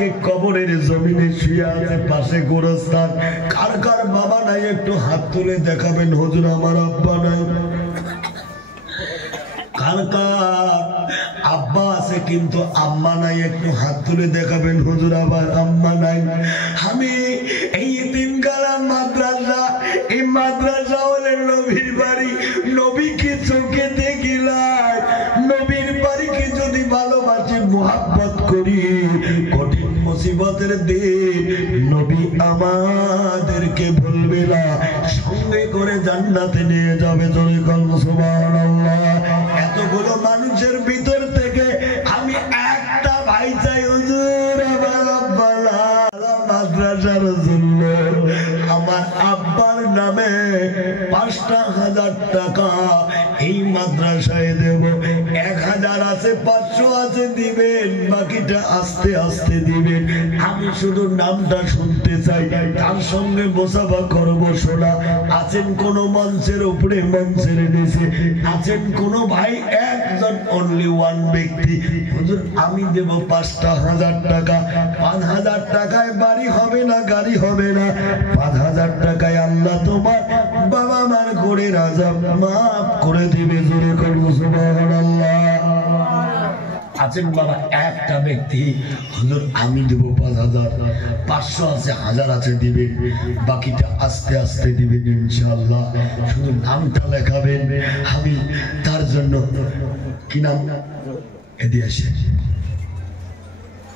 আজকে কবরের জমিনে শুয়ে আছে, পাশে গোরস্থান। কার কার বাবা নাই একটু হাত তুলে দেখাবেন, হুজুর আমার আব্বা নাই। কার কার আব্বা আছে কিন্তু আম্মা নাই, একটু হাত তুলে দেখাবেন, হুজুর আবার আম্মা নাই। আমি এই তিনগালা মাদ্রাসা, এই মাদ্রাসা হলে নবীর বাড়ি। নবীকে চোখে দেখিলাই, নবীর বাড়িকে যদি ভালোবাসি, মুহাব্বত করি, কঠিন মুসিবতের দিন নবী আমাদেরকে ভুলবে না, সঙ্গে করে জান্নাতে নিয়ে যাবে। জোরে বলুন সুবহানাল্লাহ। এতগুলো মানুষের ভিতর থেকে আমি একটা ভাই চাই, হুজুর আমার আব্বা মাদ্রাসার জন্য আমার আব্বার নামে ৫,০০০ টাকা এই মাদ্রাসায় দেব। ১,০০০ আছে, ৫০০ আছে, দিবেন, বাকিটা আস্তে আস্তে দিবেন। আমি শুধু নামটা শুনতে চাই, তার সঙ্গে মোসাফা করব। শোনা আছেন কোন মঞ্চের উপরে, মঞ্চের নিচে আছেন কোন ভাই, একজন অনলি ওয়ান ব্যক্তি, হুজুর আমি দেব ৫,০০০ টাকা। ৫,০০০ টাকায় বাড়ি হবে না, গাড়ি হবে না, ৫,০০০ টাকায় আল্লাহ তোমার বাবা মার করে রাজা মাফ করে দিবে। জোরে করব সুবহানাল্লাহ। আছেন বাবা একটা ব্যক্তি, হুজুর আমি দেব ৫,০০০, ৫০০ আছে, ১,০০০ আছে, দিবেন, বাকিটা আস্তে আস্তে দিবেন ইনশাআল্লাহ। শুধু নামটা লেখাবেন, আমি তার জন্য কি নাম এদিকে আসে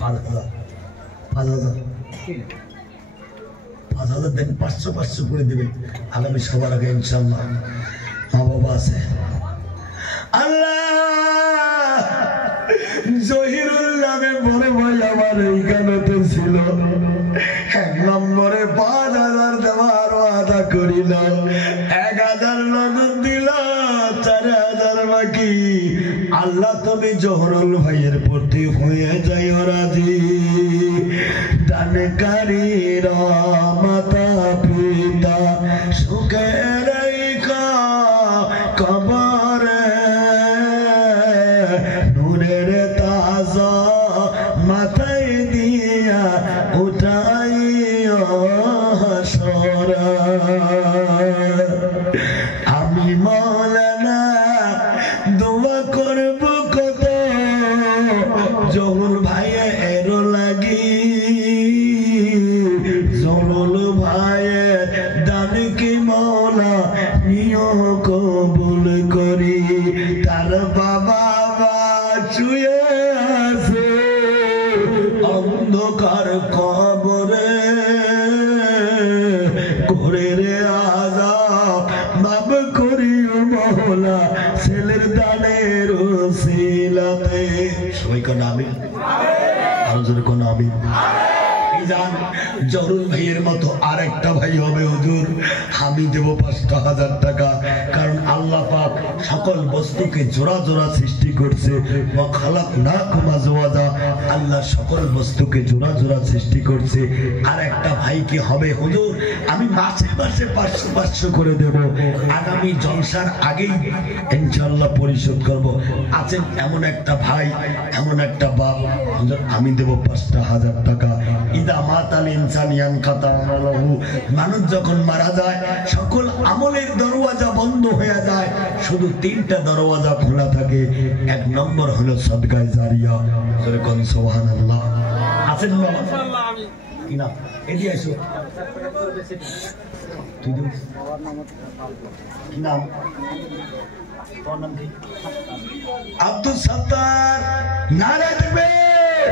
৫,০০০ দেন, ৫০০ করে দেবেন আগামী সবার আগে ইনশাআল্লাহ। মা বাবা আছে, আল্লাহ জহিরুল নামে বড় ভাই আমার এইখানেতে ছিল, ১ নম্বরে ৫,০০০ দেওয়ার ওয়াদা করিল, ১,০০০ নগদ দিল, ৪,০০০ বাকি। আল্লাহ তুমি জহরুল ভাইয়ের প্রতি হয়ে যাই রাজি। দানকারীর মাতা পিতা সুখে রেখা কবরে, নূরের তাজা মাথায় দিয়া উঠাইও হাসরে। আমি মওলানা দোয়া করব কত, জহুল ভাইয়ের লাগি, জহুল ভাইয়ের দান কি মওলা নিও কবুল করি। তার বাবা শুয়ে আছে অন্ধকার কবরে, করে রে আযাব মাফ করিও মওলা, ছেলের দানের ওসিলাতে। সবাই কোন আমিন, আরো জোরে কোন আমিন। জহুরুল ভাইয়ের মতো আর একটা ভাই হবে, হুজুর আমি দেব ৫,০০০ টাকা। কারণ আল্লাহ পাক সকল বস্তুকে জোড়া জোড়া সৃষ্টি করছে, আল্লাহ সকল বস্তুকে জোড়া জোড়া সৃষ্টি করছে। আর একটা ভাইকে হবে, হুজুর আমি মাসে মাসে ৫০০ করে দেব, আগামী জলসার আগেই ইনশাআল্লাহ পরিশোধ করব। আছেন এমন একটা ভাই, এমন একটা বাপ, হুজুর আমি দেব ৫,০০০ টাকা। মানুষ যখন মারা যায় সকল আমলের দরওয়াজা বন্ধ হয়ে যায়, শুধু ৩টা দরওয়াজা খোলা থাকে। ১ নম্বর হলো সদকায়ে জারিয়া। সুবহানাল্লাহ। আছেন বাবা কি না? এদিকে আসো। কি নাম? তোর নাম কি? আব্দুল সাত্তার। নারে তাকবীর।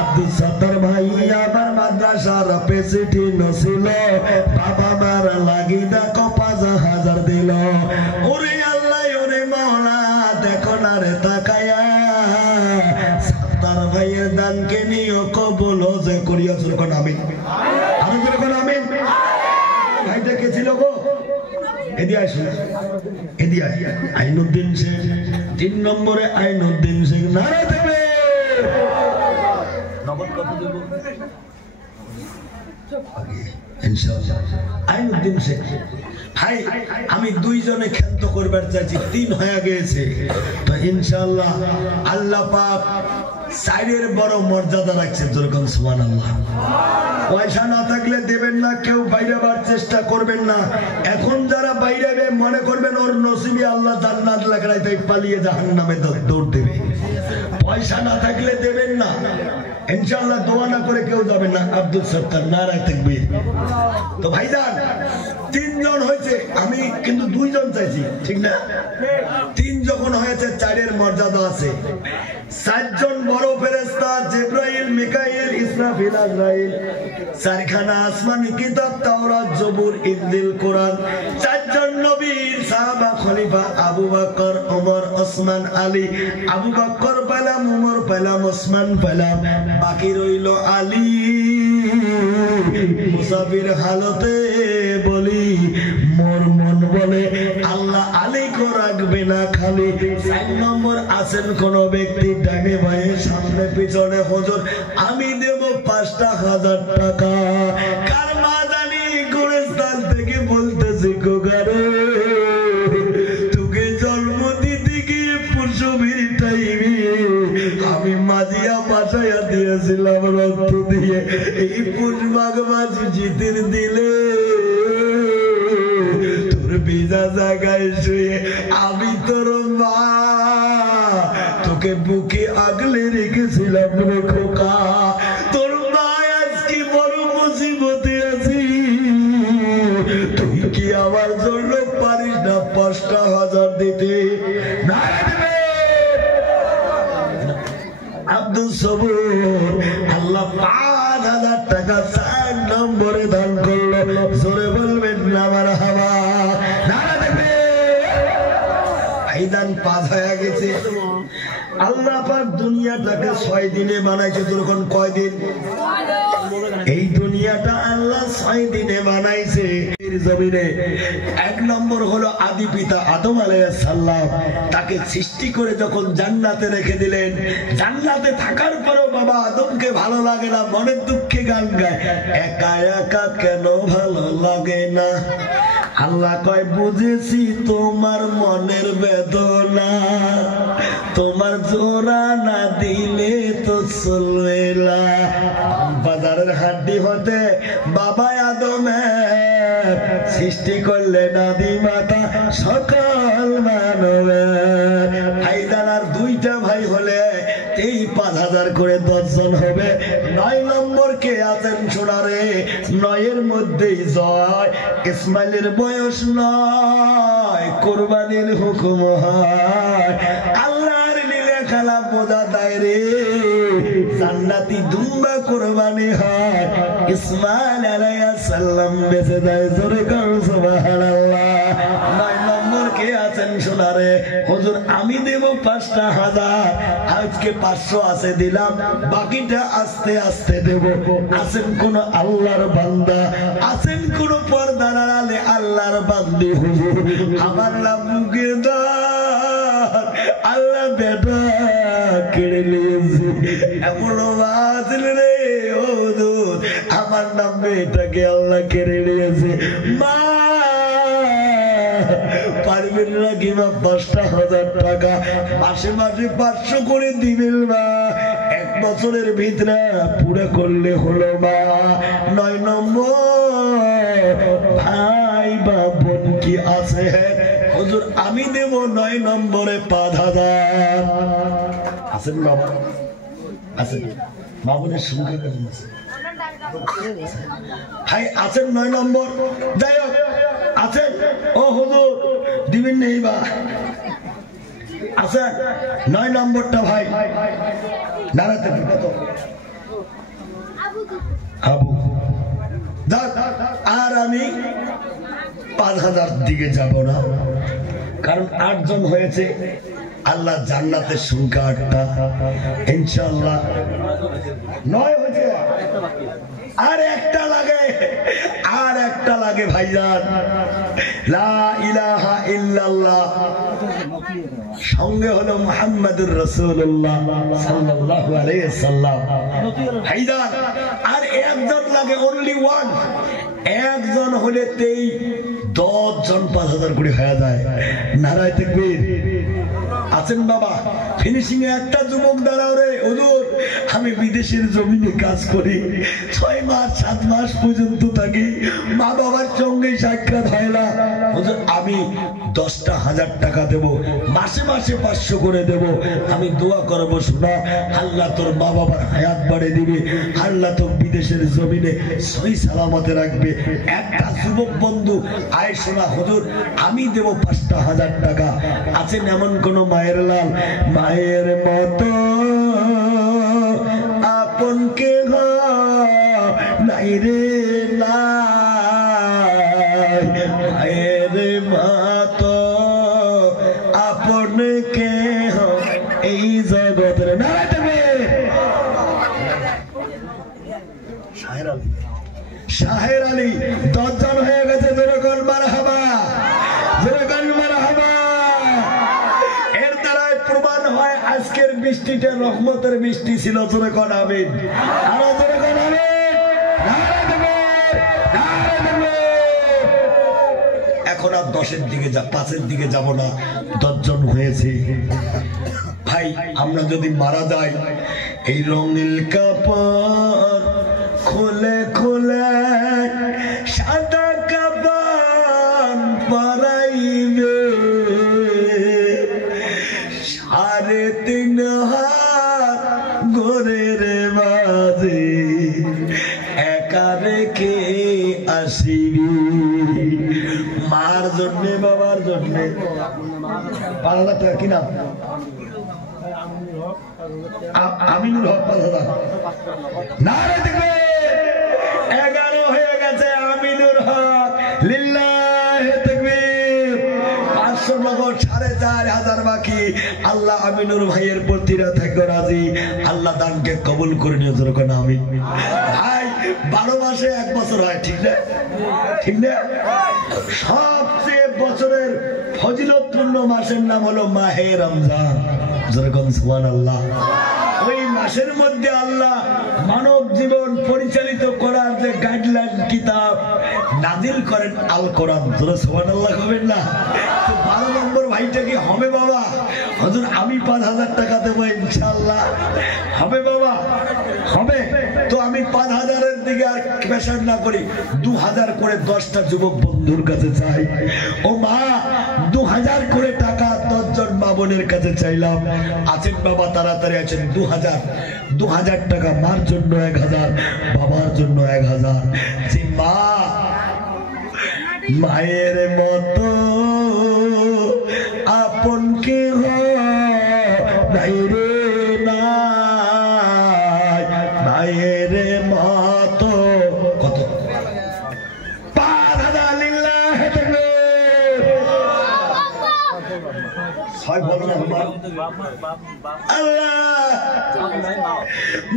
আব্দুল সাত্তার ভাই আমার মাদ্রাসার প্রেসিডেন্ট ছিল, বাবা মার লাগি দেখো ৫,০০০ দিল। ওরে আল্লাহ ওরে মওলা দেখো না রে তাকায়া, সাত্তার ভাইয়ের দানকে নিয়ে কবুল যে করিয়া। যখন আমিন, আমি যখন আমিন। ভাইটা কে ছিল গো? এদিকে আসো, এদিকে আয়। আইনুদ্দিন শেখ ৩ নম্বরে, আইনুদ্দিন শেখ। নারে তাকবীর। নগদ কত দেব? ইনশাআল্লাহ। আইনুদ্দিন শেখ ভাই আমি 2 জনে ক্ষান্ত করবার চাইছি, 3 হয়ে গেছে। তো ইনশাআল্লাহ আল্লাহ পাক চাইরের বড় মর্যাদা রাখছে, যেরকম সুবহানাল্লাহ। পয়সা না থাকলে দেবেন না, কেউ বাইরাবার চেষ্টা করবেন না। এখন যারা বাইরাবে মনে করবেন ওর নসিবে আল্লাহ জান্নাত লাগায়, তাই পালিয়ে জাহান্নামে দৌড় দেবে। পয়সা না থাকলে দেবেন না, ইনশাআল্লাহ দোয়া না করে কেউ যাবেন না। আব্দুল সত্তার নারায়ে তাকবীর। তো ভাইজান 3 জন হয়েছে, আমি কিন্তু 2 জন চাইছি, ঠিক না? 3 যখন হয়েছে 4-এর মর্যাদা আছে। 4 জন বড় ফেরেশতা, জিবরাইল, মিকাইল, ইসরাফিল, আজরাইল। 4খানা আসমানি কিতাব, তাওরাত, জবুর, ইনজিল, কোরআন। 4 জন নবীর সাহাবা, খলিফা, আবু বকর, ওমর, ওসমান, আলী। আবু বকর পেলাম, ওমর পেলাম, ওসমান পেলাম, বাকি রইল আলী। মুসাফির হালতে বলি, মোর মন বলে আল্লাহ আলীকে রাখবে না খালি। 4 নম্বর আছেন কোন ব্যক্তি, ডানে বাঁয়ে সামনে পিছনে, হুজুর আমি দেব 5,000 টাকা। কার মা জানি গুলিস্তান থেকে বলতেছি, কোগারে তোকে জন্ম দিতে গিয়ে প্রসবের টাইমে আমি মাজিয়া বাসায়া দিয়েছিলাম রক্ত দিয়ে। এই পুষ্পাগ মাঝি জিতের দিলে তোর ভিজা জায়গায় শুয়ে আমি তোর মা তোকে বুকে আগলে রেখেছিলাম রে খোকা। তোর মা আজকে বড় মুসিবতে আছি, তুই কি আমার জন্য পারিস না 5,000 দিতে? না আব্দুল সবুর আল্লাহ 5,000 টাকা 4 নম্বরে দান করলো। জোরে বলবেন না মারহাবা। ভাইজান 5 হয়ে গেছে। আল্লাহ পাক দুনিয়াটাকে 6 দিনে বানাইছে। তখন কয় দিন? এই দুনিয়াটা আল্লাহ 6 দিনে বানাইছে। জমিনে 1 নম্বর হলো আদি পিতা আদম আলাইহিস সালাম। তাকে সৃষ্টি করে যখন জান্নাতে রেখে দিলেন, জান্নাতে থাকার পরেও বাবা আদমকে ভালো লাগে না, মনের দুঃখে গান গায়, একা একা কেন ভালো লাগে না। আল্লাহ কয়, বুঝেছি তোমার মনের বেদনা, তোমার জোড়া না দিলে তো চলবে না। বাজারের হাড্ডি হতে বাবা আদমের সৃষ্টি করলেন আদি মাতা সকল মানবের। ভাইজান আর 2টা ভাই হলে এই 5,000 করে 10 জন হবে। 9 নম্বর কে আছেন সোনারে? 9-এর মধ্যেই জয়। ইসমাইলের বয়স 9, কুরবানির হুকুম হয়। আল্লাহর লীলা খেলা বোঝা দেয় রে, জান্নাতি দুম্বা কুরবানি হয়। ইসমাইল আলাইহিস সালাম বেঁচে যায়। জোরে কর সুবহানাল্লাহ। 9 নম্বর কে আছেন সোনারে? হুজুর আমি দেব 5,000, আজকে 500 আছে দিলাম, বাকিটা আস্তে আস্তে দেব। আছেন কোন আল্লাহর বান্দা, আছেন কোন পর্দার আড়ালে আল্লাহর বান্দি? হুজুর আমার নাম মুখে দার, আল্লাহ বেটা কেড়ে নিয়েছে। এমনও বাতিল রে হুজুর, আমার নাম মেয়েটাকে আল্লাহ কেড়ে নিয়েছে। মা পারবেন না কিংবা 5,000 টাকা মাসে মাসে 500 করে দিবেন মা, 1 বছরের ভিতরে পুরো করলে হলো মা। 9 নম্বর ভাই বা বোন কি আছে? হুজুর আমি দেব 9 নম্বরে 5,000। আছেন বাবা? আছেন? বাবুদের সংখ্যা কেমন আছে? ভাই আছেন 9 নম্বর? যাই হোক আছেন। ও হুজুর দিবেন নেই বা আছেন? 9 নম্বরটা ভাই দাঁড়াতে কত? আবু। আর আমি 5,000 দিকে যাব না, কারণ 8 জন হয়েছে। আল্লাহ জান্নাতের সংখ্যা 8টা, ইনশাআল্লাহ 9 হয়েছে। আর একটা লাগে, আর একটা লাগে ভাইজান, লা ইলাহা ইল্লাল্লাহ, সঙ্গে হলো মুহাম্মাদুর রাসূলুল্লাহ সাল্লাল্লাহু আলাইহি ওয়াসাল্লাম। ভাইজান আর একজন লাগে, অনলি ওয়ান। একজন হলে 10 জন 5,000 করে হয়ে যায়। নারায়ে তাকবীর। আছেন বাবা? ফিনিশিং এ একটা যুবক দাঁড়াও রে হুজুর। আমি বিদেশের জমিনে কাজ করি, 6 মাস 7 মাস পর্যন্ত থাকি, মা বাবার সঙ্গে সাক্ষাৎ হয় না। হুজুর আমি 10টা 1000 টাকা দেব, মাসে মাসে 500 করে দেব, আমি দোয়া করব শোনা আল্লাহ তোর মা বাবার হায়াত বাড়িয়ে দিবে, আল্লাহ তোর বিদেশের জমিনে সহি সালামতে রাখবে। একটা যুবক বন্ধু আয় শোনা হুজুর আমি দেব 5টা 1000 টাকা। আছেন এমন কোন মায়ের লাল, মায়ের মতো আপন কে নাই রে নাই, মায়ের মতো আপন কে এই জগতের না দেবে। শাহের আলী 10 জন হয়ে গেছে, যেরকম মারহাবা, যেরকম মারহাবা। এর দ্বারাই প্রমাণ হয় আজকের বৃষ্টিটা রহমতের বৃষ্টি ছিল। যেরকম আমিন, আরো যেরকম আমিন। এখন আর 10-এর দিকে 5-এর দিকে যাব না, 10 জন হয়েছে। ভাই আমরা যদি মারা যাই এই রঙিল কাপড় খুলে খুলে সাদা কাপড় পরাইবে, 3.5 হাত ঘরের মাঝে একা রেখে আসিবি। মার জন্যে বাবার জন্যে 5,000 টাকা কিনা আমিনুল হক 5,000 না দেখবে 11 হয়ে গেছে। আমিনুল হক লিল্লাহি তাকবীর। 500 নগদ 4,500 বাকি। আল্লাহ আমিনুর ভাইয়ের প্রতি থাকে রাজি, আল্লাহ দানকে কবুল করে নিয়ে যেরকম আমিন। ভাই 12 মাসে 1 বছর হয়, ঠিক না? ঠিক না? সবচেয়ে বছরের ফজিলতপূর্ণ মাসের নাম হলো মাহে রমজান। যেরকম সুবহানাল্লাহ। ওই মাসের মধ্যে আল্লাহ মানব জীবন পরিচালিত করার যে গাইডলাইন কিতাব নাজিল করেন আল কোরআন। সুবহানাল্লাহ হবেন না? তো 12 নম্বর ভাইটা কি হবে বাবা? হুজুর আমি 5,000 টাকা দেবো ইনশাআল্লাহ। হবে বাবা? হবে। তো আমি 5,000-এর দিকে আর প্রেশার না করি, 2,000 করে 10টা যুবক বন্ধুর কাছে চাই। ও মা 2,000 করে টাকা 10 জন মা বোনের কাছে চাইলাম। আছেন বাবা? তাড়াতাড়ি আছেন। 2,000 টাকা মার জন্য 1,000, বাবার জন্য 1,000। যে মা মায়ের মতো আপন কে নাই রে নাই, মায়ের মতো কত 5,000 লিল্লাহি তাকবীর। 6 বলেন আল্লাহ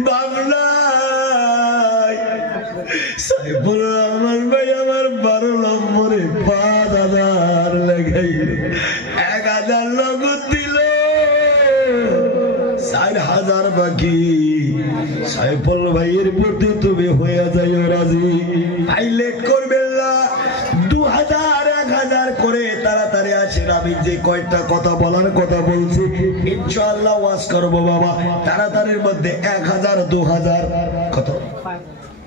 বাবলা সাইফুর রহমান ভাই আমার 12 নম্বরে 5,000 লাগাই 1,000 নগদ দিল, 4,000 বাকি। সাইফুল ভাইয়ের প্রতি তুমি হয়ে যাইও রাজি। ভাই লেট করবেন না, 2,000 1,000 করে তাড়াতাড়ি আসেন। আমি যে কয়েকটা কথা বলার কথা বলছি ইনশাআল্লাহ ওয়াজ করব বাবা। তাড়াতাড়ির মধ্যে 1,000 2,000 কত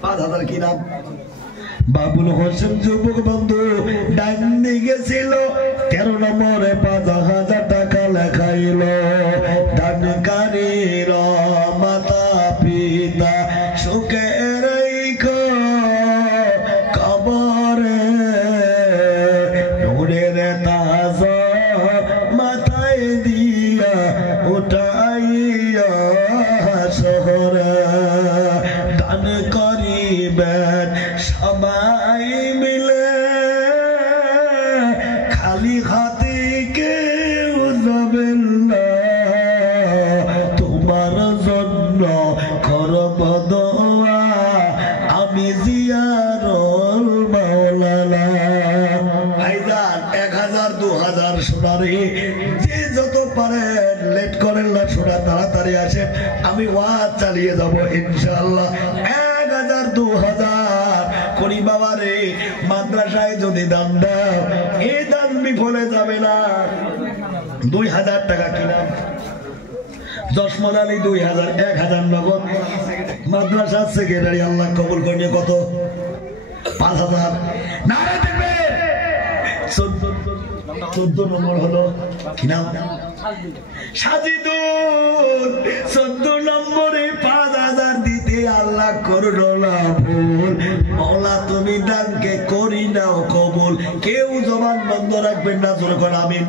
5,000 কি নাম? বাবুল হোসেন যুবক বন্ধু ডান দিকে ছিল 13 নম্বরে 5,000 টাকা লেখাইল। দানকারীর মাতা পিতা সুখে রাইখো কবরে, নূরের তাজ মাথায় দিয়া উঠাইয়া শহরে দান করিবেন সবাই মিলে, খালি হাতে কেউ যাবেন না, তোমার জন্য করব দোয়া আমি জিয়ারুল মাওলানা। ভাইজান 1,000 2,000 সোনারে যে যত পারেন লেট করেন না, সোনা তাড়াতাড়ি আসেন, আমি ওয়াজ চালিয়ে যাব ইনশাআল্লাহ। 1,000 2,000 করি বাবা রে। মাদ্রাসায় যদি দান দাও এই দান বিফলে যাবে না। 2,000 টাকা কিনা 10 আলী 2000 1000 নগদ মাদ্রাসা সেক্রেটারি আল্লাহ কবুল করে কত 5000 নারে দেবে 14 নম্বর হলো কি নাম সাজিদুল 14 নম্বরে 5000 দিতে আল্লাহ করলো না ভুল মাওলা তুমি দানকে করি নাও কবুল কেউ জবান বন্ধ রাখবেন না জোরে করে আমিন